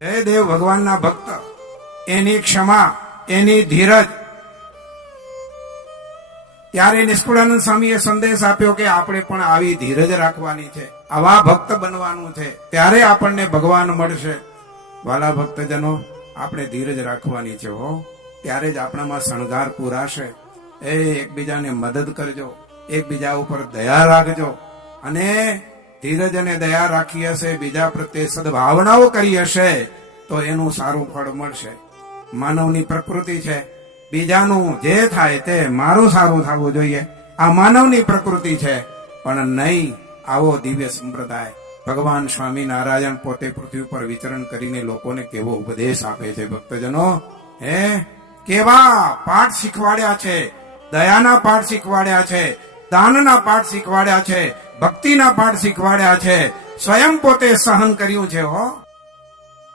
હે દેવ ભગવાનના ભક્ત, એની ક્ષમા, એની ધીરજ. ત્યારે નિષ્કુળાનંદ સ્વામીએ સંદેશ આપ્યો કે આપણે પણ આવી ધીરજ રાખવાની છે, આવા ભક્ત બનવાનું છે, ત્યારે આપણને ભગવાન મળશે. વાલા ભક્તજનો, આપણે ધીરજ રાખવાની છે હો, ત્યારે જ આપણામાં શણગાર પૂરાશે. એકબીજાને મદદ કરજો, એકબીજા ઉપર દયા રાખજો, અને ધીરજ અને દયા રાખી હશે, બીજા પ્રત્યે સદભાવનાઓ કરી હશે, તો એનું સારું ફળ મળશે. માનવની પ્રકૃતિ છે, બીજાનું જે થાય તે મારું સારું થવું જોઈએ, આ માનવની પ્રકૃતિ છે. પણ નહીં, આવો દિવ્ય સંપ્રદાય ભગવાન સ્વામિનારાયણ પોતે પૃથ્વી પર વિચરણ કરીને લોકોને કેવો ઉપદેશ આપે છે. ભક્તજનો, કેવા પાઠ શીખવાડ્યા છે, દયાના પાઠ શીખવાડ્યા છે, દાનના પાઠ શીખવાડ્યા છે, ભક્તિના પાઠ શીખવાડ્યા છે, સ્વયં પોતે સહન કર્યું છે હો.